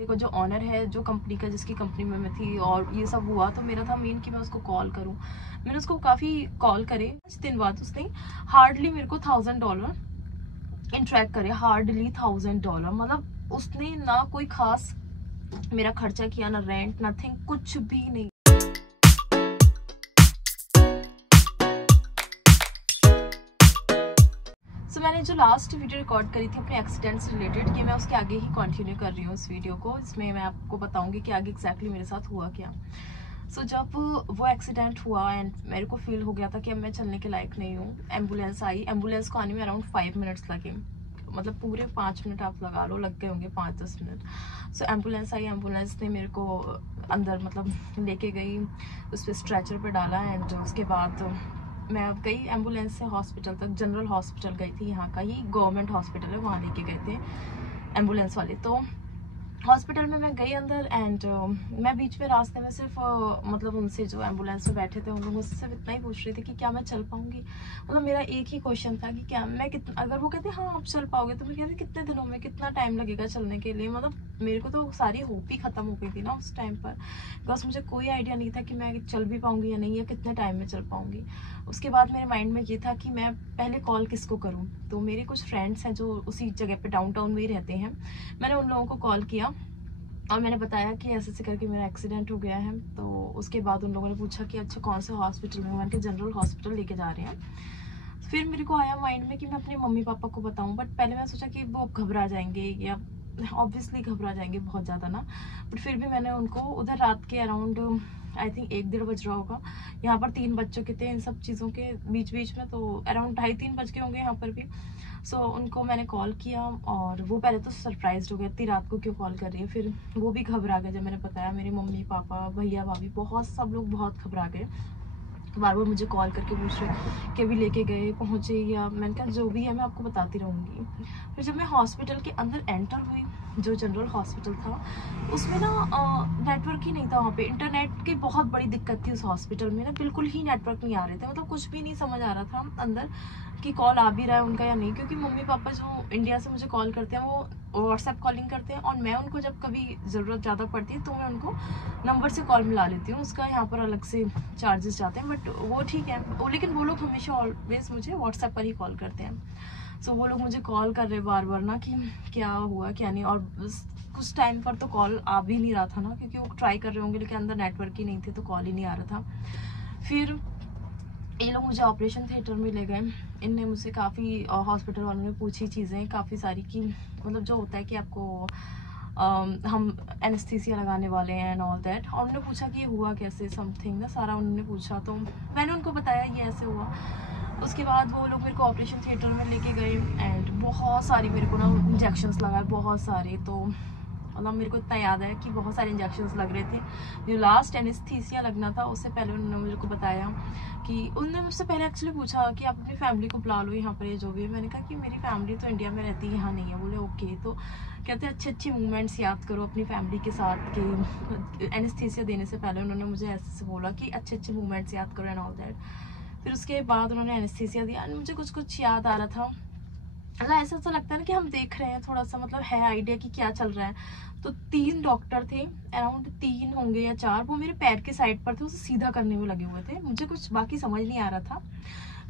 देखो जो ऑनर है जो कंपनी का, जिसकी कंपनी में मैं थी और ये सब हुआ, तो मेरा था मेन कि मैं उसको कॉल करूं। मैंने उसको काफ़ी कॉल करे, कुछ दिन बाद उसने हार्डली मेरे को $1000 इंट्रैक्ट करे, हार्डली $1000। मतलब उसने ना कोई खास मेरा खर्चा किया, ना रेंट, नथिंग, कुछ भी नहीं। मैंने जो लास्ट वीडियो रिकॉर्ड करी थी अपने एक्सीडेंट से रिलेटेड, कि मैं उसके आगे ही कंटिन्यू कर रही हूँ इस वीडियो को। इसमें मैं आपको बताऊंगी कि आगे एग्जैक्टली मेरे साथ हुआ क्या। जब वो एक्सीडेंट हुआ एंड मेरे को फील हो गया था कि अब मैं चलने के लायक नहीं हूँ, एम्बुलेंस आई। एम्बुलेंस को आने में अराउंड 5 मिनट्स लगे, मतलब पूरे 5 मिनट आप लगा लो, लग गए होंगे 5-10 मिनट। एम्बुलेंस आई, एम्बुलेंस ने मेरे को अंदर मतलब लेके गई, उस पर स्ट्रेचर पे डाला एंड उसके बाद मैं गई एम्बुलेंस से हॉस्पिटल तक। जनरल हॉस्पिटल गई थी, यहाँ का ही गवर्नमेंट हॉस्पिटल है, वहाँ लेके गए थे एम्बुलेंस वाले। तो हॉस्पिटल में मैं गई अंदर एंड मैं बीच में रास्ते में सिर्फ मतलब उनसे जो एम्बुलेंस में बैठे थे उन लोगों से सिर्फ इतना ही पूछ रही थी कि क्या मैं चल पाऊंगी। मतलब मेरा एक ही क्वेश्चन था कि क्या मैं कितना, अगर वो कहते हाँ आप चल पाओगे, तो मैं कहती कितने दिनों में, कितना टाइम लगेगा चलने के लिए। मतलब मेरे को तो सारी होप ही खत्म हो गई थी ना उस टाइम पर, बिकॉज मुझे कोई आइडिया नहीं था कि मैं चल भी पाऊंगी या नहीं, या कितने टाइम में चल पाऊंगी। उसके बाद मेरे माइंड में ये था कि मैं पहले कॉल किसको करूँ। तो मेरे कुछ फ्रेंड्स हैं जो उसी जगह पे डाउनटाउन में ही रहते हैं, मैंने उन लोगों को कॉल किया और मैंने बताया कि ऐसे ऐसे करके मेरा एक्सीडेंट हो गया है। तो उसके बाद उन लोगों ने पूछा कि अच्छा कौन से हॉस्पिटल में, मैंने जनरल हॉस्पिटल लेके जा रहे हैं। फिर मेरे को आया माइंड में कि मैं अपने मम्मी पापा को बताऊं, बट पहले मैं सोचा कि वो घबरा जाएंगे, या ऑब्वियसली घबरा जाएंगे बहुत ज़्यादा ना। बट फिर भी मैंने उनको उधर रात के अराउंड आई थिंक 1-1:30 बज रहा होगा, यहाँ पर 3 बज चुके थे इन सब चीज़ों के बीच बीच में, तो अराउंड 2:30-3 बज गए होंगे यहाँ पर भी। उनको मैंने कॉल किया और वो पहले तो सरप्राइज हो गए, इतनी रात को क्यों कॉल कर रही है। फिर वो भी घबरा गए जब मैंने बताया, मेरे मम्मी पापा भैया भाभी बहुत, सब लोग बहुत घबरा गए, बार बार मुझे कॉल करके पूछ रहे कि अभी लेके गए, पहुँचे, या मैंने कहा जो भी है मैं आपको बताती रहूँगी। फिर जब मैं हॉस्पिटल के अंदर एंटर हुई, जो जनरल हॉस्पिटल था उसमें ना नेटवर्क ही नहीं था वहाँ पे। इंटरनेट की बहुत बड़ी दिक्कत थी उस हॉस्पिटल में ना, बिल्कुल ही नेटवर्क नहीं आ रहे थे, मतलब कुछ भी नहीं समझ आ रहा था अंदर कि कॉल आ भी रहा है उनका या नहीं। क्योंकि मम्मी पापा जो इंडिया से मुझे कॉल करते हैं वो व्हाट्सएप कॉलिंग करते हैं, और मैं उनको जब कभी ज़रूरत ज़्यादा पड़ती है तो मैं उनको नंबर से कॉल मिला लेती हूँ, उसका यहाँ पर अलग से चार्जेस जाते हैं, बट वो ठीक है। लेकिन वो लोग हमेशा ऑलवेज मुझे व्हाट्सएप पर ही कॉल करते हैं। वो लोग मुझे कॉल कर रहे बार बार ना कि क्या हुआ क्या नहीं, और कुछ टाइम पर तो कॉल आ भी नहीं रहा था ना, क्योंकि वो ट्राई कर रहे होंगे लेकिन अंदर नेटवर्क ही नहीं थे, तो कॉल ही नहीं आ रहा था। फिर ये लोग मुझे ऑपरेशन थिएटर में ले गए। इनने मुझसे काफ़ी हॉस्पिटल वालों ने पूछी चीज़ें काफ़ी सारी, कि मतलब जो होता है कि आपको हम एनेस्थीसिया लगाने वाले हैं एंड ऑल दैट। और उन्होंने पूछा कि ये हुआ कैसे, समथिंग ना सारा उन्होंने पूछा, तो मैंने उनको बताया ये ऐसे हुआ। उसके बाद वो लोग मेरे को ऑपरेशन थिएटर में लेके गए एंड बहुत सारी मेरे को ना इंजेक्शन्स लगाए, बहुत सारे। तो मतलब मेरे को इतना याद है कि बहुत सारे इंजेक्शन्स लग रहे थे। जो लास्ट एनेस्थीसिया लगना था उससे पहले उन्होंने मेरे को बताया कि उन्होंने मुझसे पहले एक्चुअली पूछा कि आप अपनी फैमिली को बुला लो यहाँ पर, ये जो भी है। मैंने कहा कि मेरी फैमिली तो इंडिया में रहती है, यहाँ नहीं है। बोले ओके। तो कहते अच्छे अच्छे मोमेंट्स याद करो अपनी फैमिली के साथ। कि एनेस्थीसिया देने से पहले उन्होंने मुझे ऐसे बोला कि अच्छे अच्छे मोमेंट्स याद करो एंड ऑल दैट। फिर उसके बाद उन्होंने एनेस्थीसिया दिया एंड मुझे कुछ कुछ याद आ रहा था। मतलब ऐसा ऐसा लगता है ना कि हम देख रहे हैं, थोड़ा सा मतलब है आइडिया कि क्या चल रहा है। तो 3 डॉक्टर थे, अराउंड 3 होंगे या 4, वो मेरे पैर के साइड पर थे, उसे सीधा करने में लगे हुए थे। मुझे कुछ बाकी समझ नहीं आ रहा था,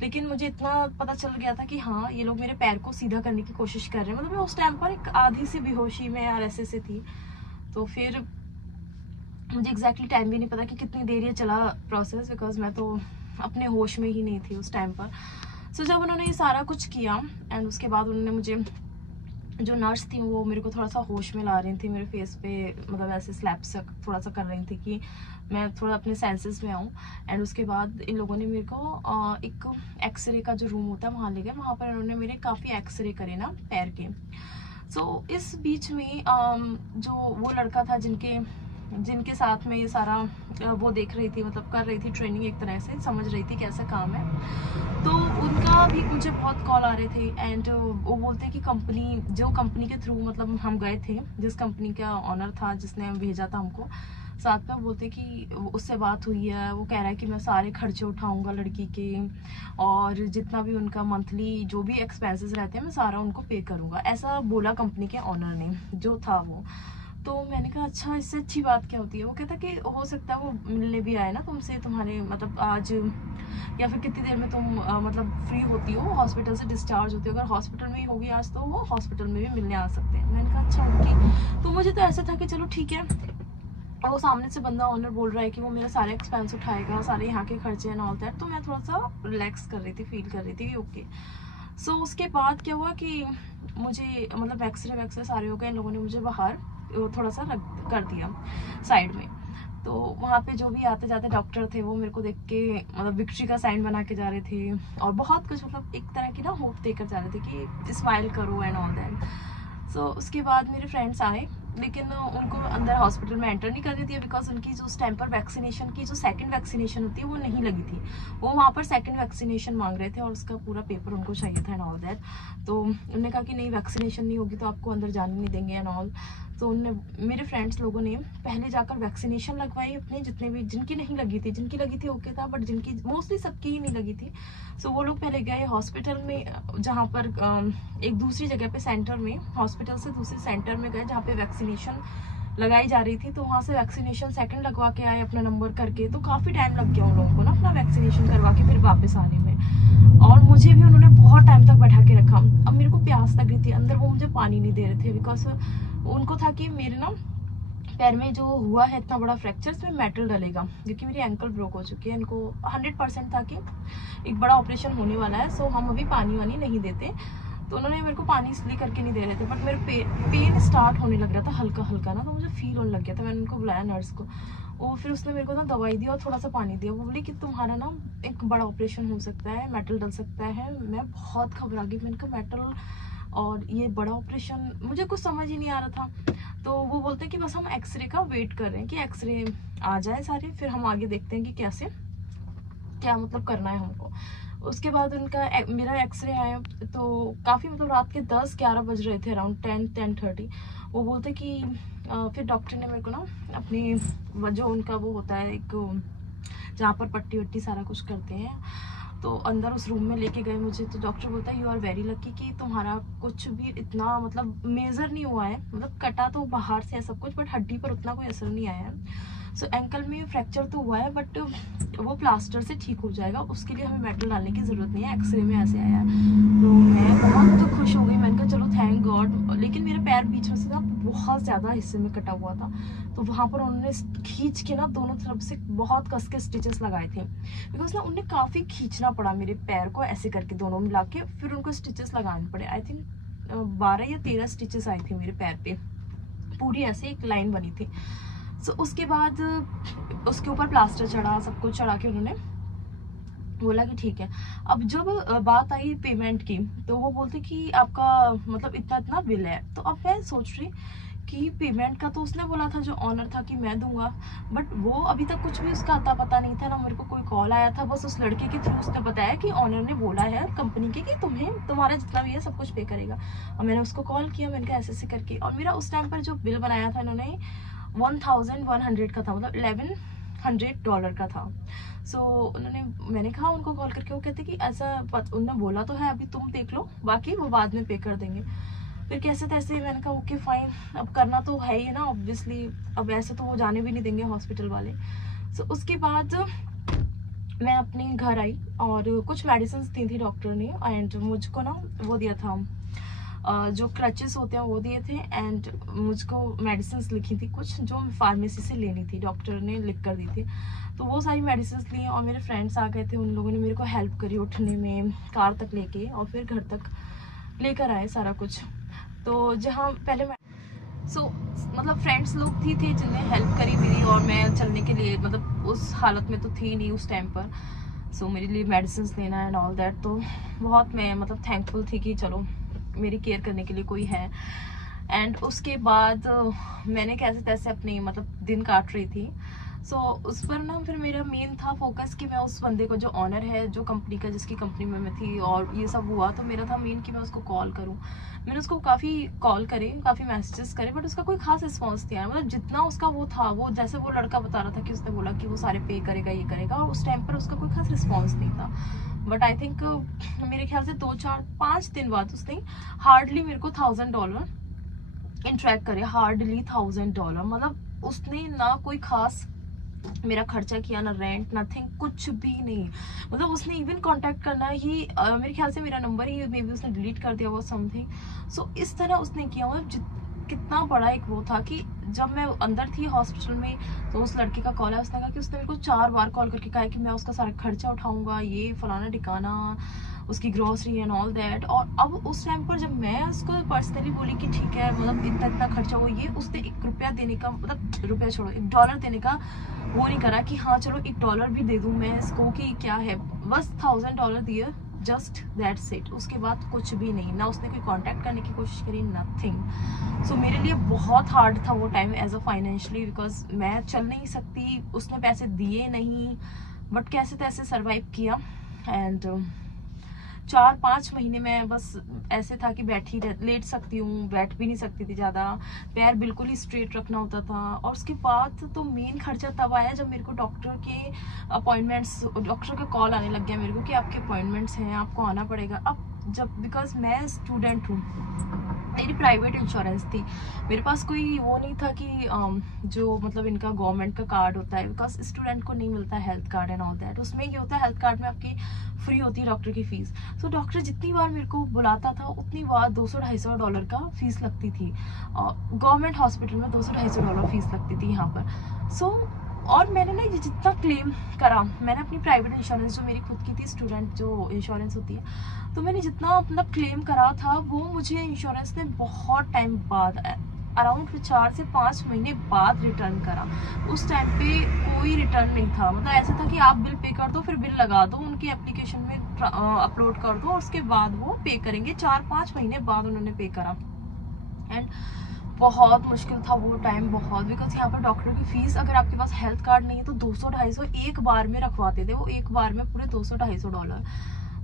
लेकिन मुझे इतना पता चल गया था कि हाँ ये लोग मेरे पैर को सीधा करने की कोशिश कर रहे हैं। मतलब मैं उस टाइम पर एक आधी सी बेहोशी में यार ऐसे से थी। तो फिर मुझे एग्जैक्टली टाइम भी नहीं पता कि कितनी देर ये चला प्रोसेस, बिकॉज मैं तो अपने होश में ही नहीं थी उस टाइम पर। जब उन्होंने ये सारा कुछ किया एंड उसके बाद उन्होंने मुझे, जो नर्स थी वो मेरे को थोड़ा सा होश में ला रही थी, मेरे फेस पे मतलब ऐसे स्लैप से थोड़ा सा कर रही थी कि मैं थोड़ा अपने सेंसेस में आऊँ। एंड उसके बाद इन लोगों ने मेरे को एक एक्सरे का जो रूम होता है वहाँ ले गए। वहाँ पर उन्होंने मेरे काफ़ी एक्सरे करे ना पैर के। इस बीच में जो वो लड़का था जिनके साथ में ये सारा वो देख रही थी, मतलब कर रही थी ट्रेनिंग, एक तरह से समझ रही थी कैसा काम है, तो उनका भी मुझे बहुत कॉल आ रहे थे। एंड वो बोलते कि कंपनी के थ्रू, मतलब हम गए थे, जिस कंपनी का ऑनर था जिसने भेजा था हमको साथ में, बोलते कि उससे बात हुई है, वो कह रहा है कि मैं सारे खर्चे उठाऊंगा लड़की के, और जितना भी उनका मंथली जो भी एक्सपेंसेस रहते हैं मैं सारा उनको पे करूंगा, ऐसा बोला कंपनी के ऑनर ने जो था वो। तो मैंने कहा अच्छा, इससे अच्छी बात क्या होती है। वो कहता कि हो सकता है वो मिलने भी आए ना तुमसे, तुम्हारे मतलब आज या फिर कितनी देर में तुम मतलब फ्री होती हो, हॉस्पिटल से डिस्चार्ज होती हो, अगर हॉस्पिटल में ही होगी आज तो वो हॉस्पिटल में भी मिलने आ सकते हैं। मैंने कहा अच्छा ओके। तो मुझे तो ऐसा था कि चलो ठीक है, और वो सामने से बंदा ऑनर बोल रहा है कि वो मेरा सारे एक्सपेंस उठाएगा, सारे यहाँ के खर्चे एंड ऑल दैट, तो मैं थोड़ा सा रिलैक्स कर रही थी, फील कर रही थी कि ओके। सो उसके बाद क्या हुआ कि मुझे मतलब एक्सरे सारे हो गए, इन लोगों ने मुझे बाहर थोड़ा सा रख कर दिया साइड में। तो वहाँ पे जो भी आते जाते डॉक्टर थे वो मेरे को देख के मतलब विक्ट्री का साइन बना के जा रहे थे, और बहुत कुछ मतलब एक तरह की ना होप देकर जा रहे थे कि स्माइल करो एंड ऑल दैट। सो उसके बाद मेरे फ्रेंड्स आए, लेकिन उनको अंदर हॉस्पिटल में एंटर नहीं करने दिया, बिकॉज उनकी जो स्टैम्प पर वैक्सीनेशन की जो सेकंड वैक्सीनेशन होती है वो नहीं लगी थी। वो वहाँ पर सेकंड वैक्सीनेशन मांग रहे थे और उसका पूरा पेपर उनको चाहिए था एंड ऑल दैट। तो उन्होंने कहा कि नहीं, वैक्सीनेशन नहीं होगी तो आपको अंदर जाने नहीं देंगे एंड ऑल। तो उनने मेरे फ्रेंड्स लोगों ने पहले जाकर वैक्सीनेशन लगवाई अपने, जितने भी जिनकी नहीं लगी थी, जिनकी लगी थी ओके था, बट जिनकी मोस्टली सबकी ही नहीं लगी थी। सो वो लोग पहले गए हॉस्पिटल में, जहाँ पर एक दूसरी जगह पे सेंटर में, हॉस्पिटल से दूसरे सेंटर में गए जहाँ पे वैक्सीनेशन लगाई जा रही थी। तो वहाँ से वैक्सीनेशन सेकंड लगवा के आए अपना नंबर करके। तो काफ़ी टाइम लग गया उन लोगों को ना अपना वैक्सीनेशन करवा के फिर वापस आने में, और मुझे भी उन्होंने बहुत टाइम तक बैठा के रखा। अब मेरे को प्यास लग रही थी, अंदर वो मुझे पानी नहीं दे रहे थे, बिकॉज उनको था कि मेरे ना पैर में जो हुआ है इतना बड़ा फ्रैक्चर, इसमें मेटल डलेगा, क्योंकि मेरी एंकल ब्रोक हो चुकी है। इनको 100% था कि एक बड़ा ऑपरेशन होने वाला है, सो हम अभी पानी वानी नहीं देते। तो उन्होंने मेरे को पानी इसलिए करके नहीं दे रहे थे, बट मेरे पेन स्टार्ट होने लग रहा था हल्का हल्का ना, तो मुझे फील होने लग गया था। मैंने उनको बुलाया नर्स को, वो फिर उसने मेरे को ना दवाई दी और थोड़ा सा पानी दिया। वो बोली कि तुम्हारा ना एक बड़ा ऑपरेशन हो सकता है, मेटल डल सकता है। मैं बहुत घबरा गई, मैंने कहा मेटल और ये बड़ा ऑपरेशन, मुझे कुछ समझ ही नहीं आ रहा था। तो वो बोलते हैं कि बस हम एक्सरे का वेट कर रहे हैं कि एक्सरे आ जाए सारे, फिर हम आगे देखते हैं कि कैसे क्या मतलब करना है हमको। उसके बाद उनका मेरा एक्सरे आया तो काफ़ी मतलब रात के 10-11 बज रहे थे, अराउंड 10-10:30। वो बोलते कि फिर डॉक्टर ने मेरे को ना अपनी जो उनका वो होता है एक, जहाँ पर पट्टी वट्टी सारा कुछ करते हैं, तो अंदर उस रूम में लेके गए मुझे। तो डॉक्टर बोलता है यू आर वेरी लकी कि तुम्हारा कुछ भी इतना मतलब मेजर नहीं हुआ है, मतलब कटा तो बाहर से है सब कुछ, बट हड्डी पर उतना कोई असर नहीं आया है। सो एंकल में फ्रैक्चर तो हुआ है, बट वो प्लास्टर से ठीक हो जाएगा, उसके लिए हमें मेटल डालने की ज़रूरत नहीं है, एक्सरे में ऐसे आया है। तो मैं बहुत खुश हो गई, मैंने कहा चलो थैंक गॉड। लेकिन मेरे पैर बीच में से ना बहुत ज़्यादा हिस्से में कटा हुआ था, तो वहाँ पर उन्होंने खींच के ना दोनों तरफ से बहुत कस के स्टिचेस लगाए थे, बिकॉज ना उन्हें काफ़ी खींचना पड़ा मेरे पैर को ऐसे करके दोनों मिला के, फिर उनको स्टिचेस लगाने पड़े। आई थिंक 12 या 13 स्टिचेस आए थे मेरे पैर पे, पूरी ऐसे एक लाइन बनी थी। सो उसके बाद उसके ऊपर प्लास्टर चढ़ा, सब कुछ चढ़ा के उन्होंने बोला कि ठीक है। अब जब बात आई पेमेंट की, तो वो बोलते कि आपका मतलब इतना इतना बिल है। तो अब मैं सोच रही कि पेमेंट का तो उसने बोला था, जो ऑनर था, कि मैं दूंगा, बट वो अभी तक कुछ भी उसका अता पता नहीं था ना, मेरे को कोई कॉल आया था। बस उस लड़के के थ्रू उसने बताया कि ऑनर ने बोला है कंपनी के कि तुम्हें तुम्हारा जितना भी है सब कुछ पे करेगा। और मैंने उसको कॉल किया, मैंने कहा ऐसे ऐसे करके, और मेरा उस टाइम पर जो बिल बनाया था इन्होंने 1100 का था, मतलब $1100 का था। सो उन्होंने, मैंने कहा उनको कॉल करके, वो कहते कि ऐसा उन्होंने बोला तो है, अभी तुम देख लो, बाकी वो बाद में पे कर देंगे। फिर कैसे तैसे मैंने कहा ओके फाइन, अब करना तो है ही ना ऑब्वियसली, अब ऐसे तो वो जाने भी नहीं देंगे हॉस्पिटल वाले। सो उसके बाद मैं अपने घर आई और कुछ मेडिसिन दी थी डॉक्टर ने, एंड मुझको ना वो दिया था जो क्रचेस होते हैं वो दिए थे, एंड मुझको मेडिसिन लिखी थी कुछ जो फार्मेसी से लेनी थी, डॉक्टर ने लिख कर दी थी। तो वो सारी मेडिसिन ली, और मेरे फ्रेंड्स आ गए थे, उन लोगों ने मेरे को हेल्प करी उठने में, कार तक लेके, और फिर घर तक लेकर आए सारा कुछ। तो जहाँ पहले मैं मतलब फ्रेंड्स लोग थे जिन्हें हेल्प करी मेरी, और मैं चलने के लिए मतलब उस हालत में तो थी नहीं उस टाइम पर। मेरे लिए मेडिसिन लेना एंड ऑल दैट, तो बहुत मैं मतलब थैंकफुल थी कि चलो मेरी केयर करने के लिए कोई है। एंड उसके बाद मैंने कैसे तैसे अपनी मतलब दिन काट रही थी। उस पर ना फिर मेरा मेन था फोकस कि मैं उस बंदे को, जो ऑनर है जो कंपनी का, जिसकी कंपनी में मैं थी और ये सब हुआ, तो मेरा था मेन कि मैं उसको कॉल करूं। मैंने उसको काफ़ी कॉल करे, काफ़ी मैसेजेस करे, बट उसका कोई खास रिस्पॉन्स नहीं आया। मतलब जितना उसका वो था, वो जैसे वो लड़का बता रहा था कि उसने बोला कि वो सारे पे करेगा, ये करेगा, और उस टाइम पर उसका कोई खास रिस्पॉन्स नहीं था। बट आई थिंक मेरे ख्याल से 2-4-5 दिन बाद उसने हार्डली मेरे को $1000 इंटरेक्ट करे, हार्डली $1000। मतलब उसने ना कोई खास मेरा खर्चा किया, ना रेंट, नथिंग, कुछ भी नहीं। मतलब उसने इवन कांटेक्ट करना ही मेरे ख्याल से मेरा नंबर ही मे बी उसने डिलीट कर दिया वो समथिंग। सो इस तरह उसने किया। कितना बड़ा एक वो था कि जब मैं अंदर थी हॉस्पिटल में, तो उस लड़के का कॉल है, उसने कहा कि उसने मेरे को 4 बार कॉल करके कहा है कि मैं उसका सारा खर्चा उठाऊंगा, ये फलाना ठिकाना, उसकी ग्रोसरी एंड ऑल दैट। और अब उस टाइम पर जब मैं उसको पर्सनली बोली कि ठीक है मतलब इतना इतना खर्चा हो, ये उसने $1 देने का, मतलब रुपया छोड़ो, $1 देने का वो नहीं करा कि हाँ चलो $1 भी दे दूं मैं इसको कि क्या है, बस $1000 दिए, जस्ट दैट्स इट। उसके बाद कुछ भी नहीं, ना उसने कोई कांटेक्ट करने की कोशिश करी, नथिंग। सो मेरे लिए बहुत हार्ड था वो time as a financially, because मैं चल नहीं सकती, उसने पैसे दिए नहीं, बट कैसे तैसे सर्वाइव किया। एंड 4-5 महीने में बस ऐसे था कि बैठी लेट सकती हूँ, बैठ भी नहीं सकती थी ज़्यादा, पैर बिल्कुल ही स्ट्रेट रखना होता था। और उसके बाद तो मेन खर्चा तब आया जब मेरे को डॉक्टर के अपॉइंटमेंट्स, डॉक्टर का कॉल आने लग गया मेरे को कि आपके अपॉइंटमेंट्स हैं, आपको आना पड़ेगा। अब जब, बिकॉज मैं स्टूडेंट हूँ, मेरी प्राइवेट इंश्योरेंस थी, मेरे पास कोई वो नहीं था कि जो मतलब इनका गवर्नमेंट का कार्ड होता है, बिकॉज स्टूडेंट को नहीं मिलता health card and all that. उसमें ये होता है हेल्थ कार्ड में आपकी फ्री होती है डॉक्टर की फीस। तो डॉक्टर जितनी बार मेरे को बुलाता था उतनी बार $200-250 का फीस लगती थी। गवर्नमेंट हॉस्पिटल में $200-250 फीस लगती थी यहाँ पर। सो और मैंने ना ये जितना क्लेम करा, मैंने अपनी प्राइवेट इंश्योरेंस जो मेरी खुद की थी, स्टूडेंट जो इंश्योरेंस होती है, तो मैंने जितना अपना क्लेम करा था वो मुझे इंश्योरेंस ने बहुत टाइम बाद, अराउंड 4 से 5 महीने बाद रिटर्न करा। उस टाइम पे कोई रिटर्न नहीं था, मतलब ऐसा था कि आप बिल पे कर दो, फिर बिल लगा दो, उनकी एप्लीकेशन में अपलोड कर दो और उसके बाद वो पे करेंगे। 4-5 महीने बाद उन्होंने पे करा। एंड बहुत मुश्किल था वो टाइम, बहुत, बिकॉज यहाँ पर डॉक्टर की फीस, अगर आपके पास हेल्थ कार्ड नहीं है तो 200-250 एक बार में रखवाते थे वो, एक बार में पूरे $200-250।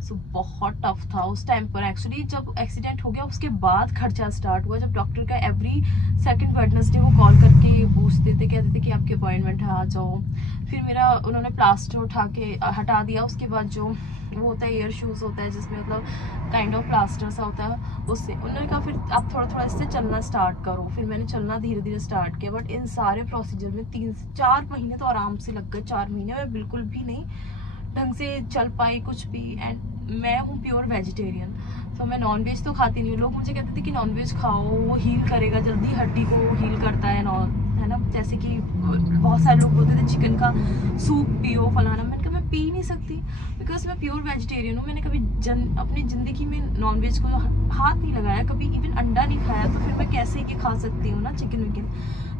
सो बहुत टफ था उस टाइम पर। एक्चुअली जब एक्सीडेंट हो गया उसके बाद खर्चा स्टार्ट हुआ, जब डॉक्टर का एवरी सेकंड वेडनेसडे वो कॉल करके पूछते थे, कहते थे कि आपकी अपॉइंटमेंट है, आ जाओ। फिर मेरा उन्होंने प्लास्टर उठा के हटा दिया, उसके बाद जो वो होता है एयर शूज़ होता है जिसमें मतलब काइंड ऑफ प्लास्टर सा होता है, उससे उन्होंने कहा फिर आप थोड़ा थोड़ा इससे चलना स्टार्ट करो। फिर मैंने चलना धीरे धीरे स्टार्ट किया, बट इन सारे प्रोसीजर में 3 से 4 महीने तो आराम से लग गए। 4 महीने में बिल्कुल भी नहीं ढंग से चल पाई कुछ भी। एंड मैं हूँ प्योर वेजिटेरियन, तो मैं नॉनवेज तो खाती नहीं हूँ। लोग मुझे कहते थे कि नॉनवेज खाओ, वो हील करेगा जल्दी, हड्डी को हील करता है नॉन, है ना, जैसे कि बहुत सारे लोग बोलते थे चिकन का सूप पियो फलाना। मैंने कहा मैं पी नहीं सकती, बिकॉज मैं प्योर वेजिटेरियन हूँ। मैंने कभी अपनी ज़िंदगी में नॉनवेज को हाथ नहीं लगाया, कभी इवन अंडा नहीं खाया, तो फिर मैं कैसे ये खा सकती हूँ ना चिकन विकन,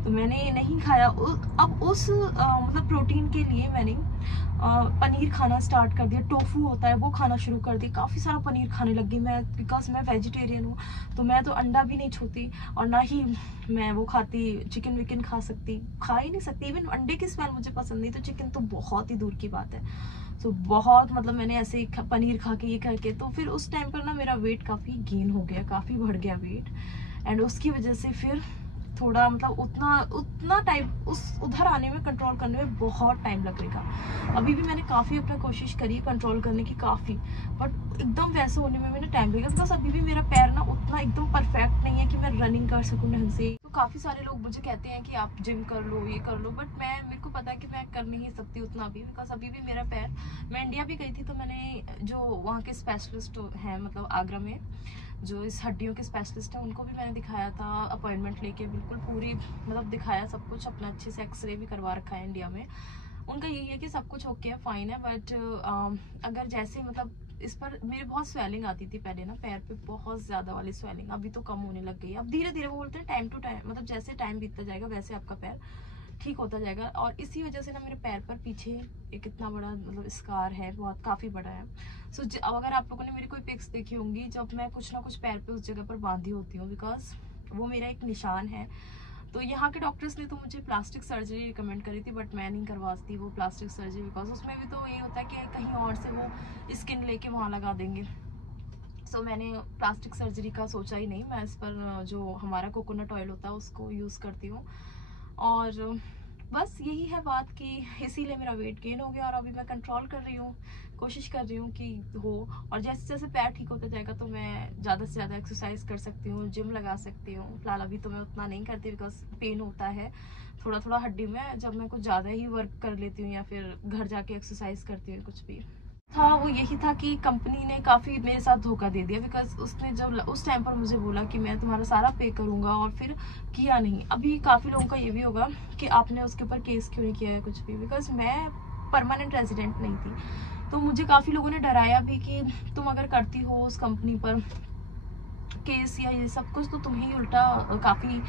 तो मैंने नहीं खाया। अब उस मतलब प्रोटीन के लिए मैंने पनीर खाना स्टार्ट कर दिया, टोफू होता है वो खाना शुरू कर दिया, काफ़ी सारा पनीर खाने लग गई मैं, बिकॉज मैं वेजिटेरियन हूँ। तो मैं तो अंडा भी नहीं छूती और ना ही मैं वो खाती, चिकन विकन खा ही नहीं सकती। इवन अंडे की स्मेल मुझे पसंद नहीं, तो चिकन तो बहुत ही दूर की बात है। सो बहुत मतलब मैंने ऐसे पनीर खा के ये करके, तो फिर उस टाइम पर ना मेरा वेट काफ़ी गेन हो गया, काफ़ी बढ़ गया वेट। एंड उसकी वजह से फिर थोड़ा मतलब उतना टाइम उधर आने में, कंट्रोल करने में बहुत टाइम लगेगा। अभी भी मैंने काफ़ी अपना कोशिश करी कंट्रोल करने की, काफ़ी, बट एकदम वैसे होने में मैंने टाइम लगेगा, बिकॉज अभी भी मेरा पैर ना उतना एकदम परफेक्ट नहीं है कि मैं रनिंग कर सकूँ ढंग से। तो काफ़ी सारे लोग मुझे कहते हैं कि आप जिम कर लो, ये कर लो, बट मेरे को पता है कि मैं कर नहीं सकती उतना अभी, बिकॉज अभी भी मेरा पैर, मैं इंडिया भी गई थी तो मैंने जो वहाँ के स्पेशलिस्ट हैं मतलब आगरा में जो इस हड्डियों के स्पेशलिस्ट हैं उनको भी मैंने दिखाया था, अपॉइंटमेंट लेके बिल्कुल पूरी मतलब दिखाया सब कुछ अपना, अच्छे से एक्सरे भी करवा रखा है इंडिया में। उनका यही है कि सब कुछ ओके है, फाइन है, बट अगर जैसे मतलब इस पर मेरी बहुत स्वेलिंग आती थी पहले ना, पैर पे बहुत ज़्यादा वाली स्वेलिंग, अभी तो कम होने लग गई है। अब धीरे धीरे वो बोलते हैं टाइम टू टाइम, मतलब जैसे टाइम बीतता जाएगा वैसे आपका पैर ठीक होता जाएगा। और इसी वजह से ना मेरे पैर पर पीछे एक इतना बड़ा मतलब स्कार है, बहुत काफ़ी बड़ा है। सो अब अगर आप लोगों ने मेरी कोई पिक्स देखी होंगी जब मैं कुछ ना कुछ पैर पे उस जगह पर बांधी होती हूँ, बिकॉज वो मेरा एक निशान है। तो यहाँ के डॉक्टर्स ने तो मुझे प्लास्टिक सर्जरी रिकमेंड करी थी, बट मैं नहीं करवाती वो प्लास्टिक सर्जरी, बिकॉज उसमें भी तो ये होता है कि कहीं और से वो स्किन लेके वहाँ लगा देंगे। सो मैंने प्लास्टिक सर्जरी का सोचा ही नहीं, मैं इस पर जो हमारा कोकोनट ऑयल होता है उसको यूज़ करती हूँ। और बस यही है बात कि इसीलिए मेरा वेट गेन हो गया और अभी मैं कंट्रोल कर रही हूँ, कोशिश कर रही हूँ कि हो। और जैसे जैसे पैर ठीक होता जाएगा तो मैं ज़्यादा से ज़्यादा एक्सरसाइज कर सकती हूँ, जिम लगा सकती हूँ। फिलहाल अभी तो मैं उतना नहीं करती बिकॉज पेन होता है थोड़ा थोड़ा हड्डी में, जब मैं कुछ ज़्यादा ही वर्क कर लेती हूँ या फिर घर जाके एक्सरसाइज करती हूँ कुछ भी। हाँ, वो यही था कि कंपनी ने काफ़ी मेरे साथ धोखा दे दिया बिकॉज उसने जब उस टाइम पर मुझे बोला कि मैं तुम्हारा सारा पे करूँगा और फिर किया नहीं। अभी काफ़ी लोगों का ये भी होगा कि आपने उसके ऊपर केस क्यों नहीं किया है कुछ भी, बिकॉज मैं परमानेंट रेजिडेंट नहीं थी। तो मुझे काफ़ी लोगों ने डराया भी कि तुम अगर करती हो उस कंपनी पर केस या ये सब कुछ तो तुम्हें उल्टा काफ़ी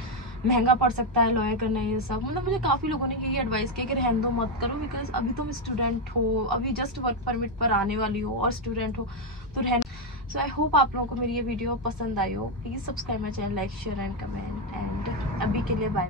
महंगा पड़ सकता है लॉयर करना ये सब। मतलब मुझे काफ़ी लोगों ने यही एडवाइस किया कि रहने दो, मत करो, बिकॉज अभी तुम स्टूडेंट हो, अभी जस्ट वर्क परमिट पर आने वाली हो और स्टूडेंट हो तो रहने। सो आई होप आप लोगों को मेरी ये वीडियो पसंद आई हो। Please subscribe my channel, like share and comment, and अभी के लिए बाय।